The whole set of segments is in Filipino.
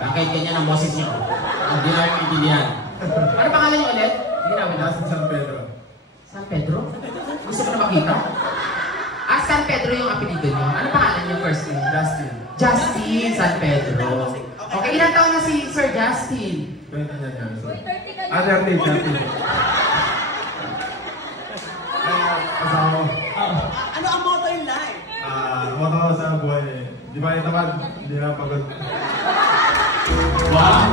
Bakit ganyan ang boses niyo? Hindi namin maintindihan. Ano pangalan niyo ulit? Hindi namin na. San Pedro. San Pedro? Gusto ko na makita? Ah, San Pedro yung apelido niyo. Ano pangalan niyo first name? Justin. Justin San Pedro. Okay, ilang taon na si Sir Justin? 20 years. Ah, 30. Kasama ko. Ano ang motto in life? Motto ko sa buhay eh. Di ba yung tamad? Hindi na pagod. Wow!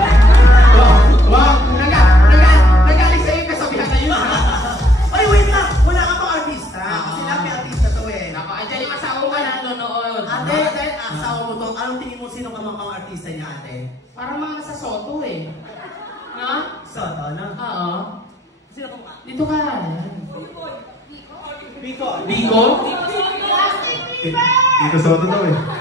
Wow! Nagaling sa'yo yung kasabihan na yun, ha? Ay, wait lang! Wala ka pang artista. Kasi may artista to eh. Ako, andyan yung asawa ko na nanonood. Ate, dahil asawa mo to, anong tingin mo sino ka mga pang artista niya, ate? Parang mga nasa Soto eh. Ha? Soto, no? Oo. Sino ka mga? Dito ka. Biko. Biko? Dito sa auto daw eh.